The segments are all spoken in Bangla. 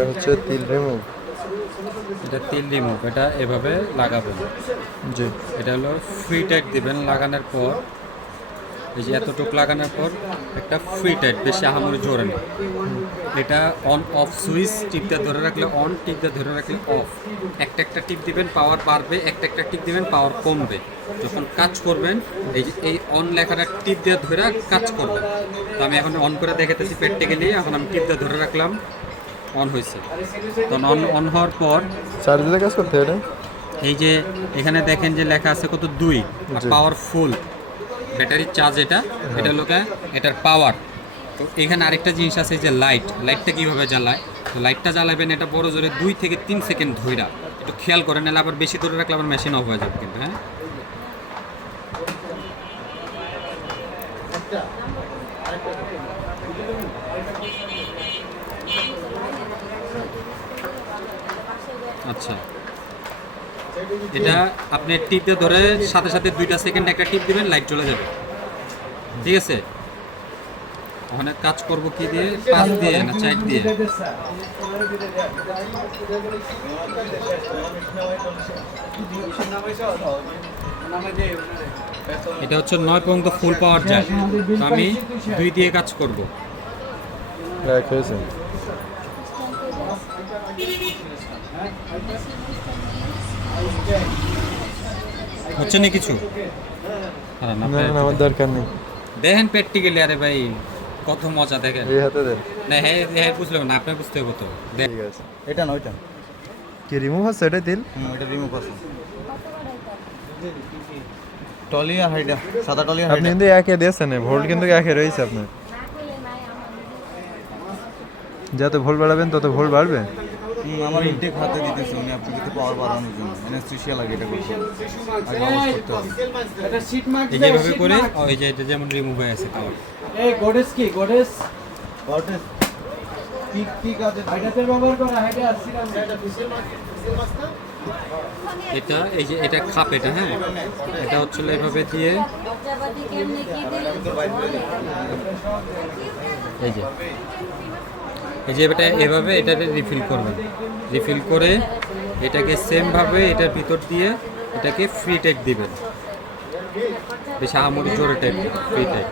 এটা হচ্ছে তিল রিমুভ। এটা তিল রিমুভ, এটা এভাবে লাগাবেন। জি। এটা হলো ফ্রি টাইট দিবেন লাগানোর পর, এই যে এতটুকু লাগানোর পর একটা ফ্রি টাইট, বেশি আহামরি জোরে না। এটা অন অফ সুইচ, টিপটা ধরে রাখলে অন, টিপটা ধরে রাখলে অফ। একটা একটা টিপ দিবেন পাওয়ার বাড়বে, একটা একটা টিপ দিবেন পাওয়ার কমবে। যখন কাজ করবেন এই যে এই অন লেখাটা টিপ দিয়ে ধরে কাজ করবেন। তো আমি এখন অন করে দেখাতেছি প্র্যাকটিক্যালি। এখন আমি টিপ দিয়ে ধরে রাখলাম, অন হয়েছে। তখন অন হওয়ার পর চার্জ দিয়ে কাজ করতে হবে। এই যে এখানে দেখেন যে লেখা আছে কত 2 আর পাওয়ারফুল ব্যাটারির চার্জ। এটা লোকে এটার পাওয়ার। তো এখানে আরেকটা জিনিস আছে যে লাইটটা কীভাবে জ্বালায়। তো লাইটটা জ্বালাবেন এটা বড় জোরে 2 থেকে 3 সেকেন্ড ধইরা, একটু খেয়াল করে নিলে আবার বেশি ধরে রাখলে আবার মেশিন অফ হয়ে যাবে কিন্তু। হ্যাঁ, আচ্ছা, এটা আপনি টিপে ধরে সাথে সাথে 2টা সেকেন্ড একটা টিপ দিবেন, লাইট চলে যাবে। ঠিক আছে, ওখানে কাজ করব কি দিয়ে, 5 দিয়ে না 4 দিয়ে। এটা হচ্ছে 9 পর্যন্ত ফুল পাওয়ার যায়, তো আমি 2 দিয়ে কাজ করব। হয়েছে। হচ্ছে না কিছু? না আমার দরকার নেই। দেখেন প্র্যাকটিক্যালি, আরে ভাই কত মজা দেখেন। এই হাতে দেন না, হ্যাঁ বুঝলাম না, আপনি বুঝতে হবে তো। ঠিক আছে। এটা না ওইটা কি রিমুভ আছে এটা তিল? এটা রিমুভ আছে। টলি আর হাইডা, সাদা টলি আর আপনি কিন্তু একে দিয়েছেন, ভোল্ট কিন্তু একে রয়েছে আপনার। যত ভোল্ট বাড়াবেন তত ভোল্ট বাড়বে। আমার ইনটেক হাতে দিতেছে উনি, আপনি কিন্তু পাওয়ার বাড়ানোর জন্য অ্যানেস্থেসিয়া লাগে এটা করতে, আগে অফ করতে হবে। এই যে এভাবে করে, ওই যে এটা যেমন রিমুভ হয়ে আছে পাওয়ার। এই গোডেস কি গোডেস গটেস কি কাজে হাইডাতে ব্যবহার করা হাইডা আসছিলাম এটা এটা এই যে এটা খাপ, এটা হ্যাঁ, এটা হচ্ছিল এভাবে দিয়ে, এই যে এটা এভাবে এটাকে রিফিল করবেন। রিফিল করে এটাকে সেমভাবে এটার ভিতর দিয়ে এটাকে ফ্রি টাইট দিবেন, বেশি আহামরি জোরে টাইট, ফ্রি টাইট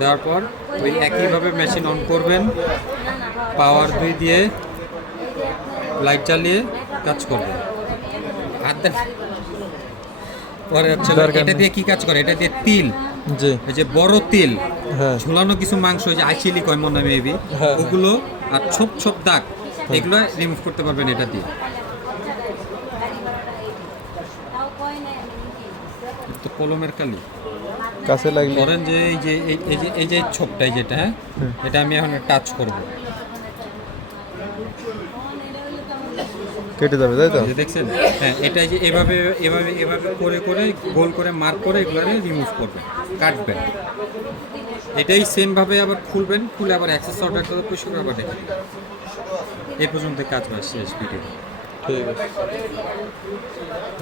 দেওয়ার পর ওই একইভাবে মেশিন অন করবেন, পাওয়ার 2 দিয়ে লাইট চালিয়ে কাজ করবেন। হাত দেন। পরে হচ্ছে এটা দিয়ে কি কাজ করে, এটা দিয়ে তিল, জি, এই যে বড় তিল, হ্যাঁ, ঝুলানো কিছু মাংস, যে আইসিলি কয় মনে মেবি, ওগুলো আর ছোপ ছোপ দাগ, এগুলো রিমুভ করতে পারবেন এটা দিয়ে। তো কলমের কালি কাছে লাগলে ধরেন যে এই যে ছোপটা, যেটা হ্যাঁ, এটা আমি এখন টাচ করব, কেটে যাবে, তাই তো? এই যে দেখছেন, হ্যাঁ, এটা যে এভাবে এভাবে এভাবে করে করে গোল করে মার্ক করে এগুলো রিমুভ করবেন, কাটবেন। এটাই সেমভাবে আবার খুলবেন, খুলে আবার অ্যাক্সেস অর্ডার করে পুশ করে আবার দেখেন। এই পর্যন্ত কাজ বাস শেষ ভিডিও। ঠিক আছে।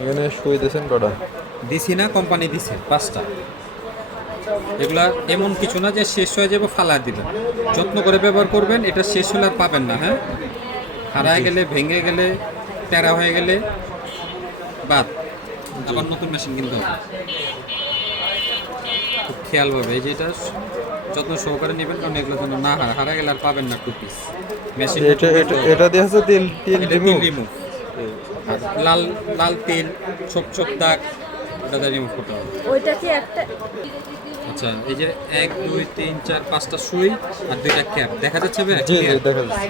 এখানে সুই দিয়েছেন কটা? দিছি না, কোম্পানি দিছে 5টা। এগুলা এমন কিছু না যে শেষ হয়ে যাবে ফালা দিবেন, যত্ন করে ব্যবহার করবেন। এটা শেষ হলে আর পাবেন না। হ্যাঁ, হারায় গেলে, ভেঙে গেলে, টেরা হয়ে গেলে বাদ, আবার নতুন মেশিন কিনতে হবে। খুব খেয়াল পাবে, এই যে এটা যত্ন সহকারে নেবেন, কারণ এগুলো যেন না হারা গেলে আর পাবেন না 2 পিস মেশিন। এটা দিয়ে আছে তিল রিমুভ। লাল লাল তিল, ছোপ ছোপ দাগ, ওটা রিমুভ করতে হবে। ওইটা কি একটা? আচ্ছা, এই যে 1 2 3 4 5টা সুই আর 2টা ক্যাপ দেখা যাচ্ছে। জি জি দেখা যাচ্ছে।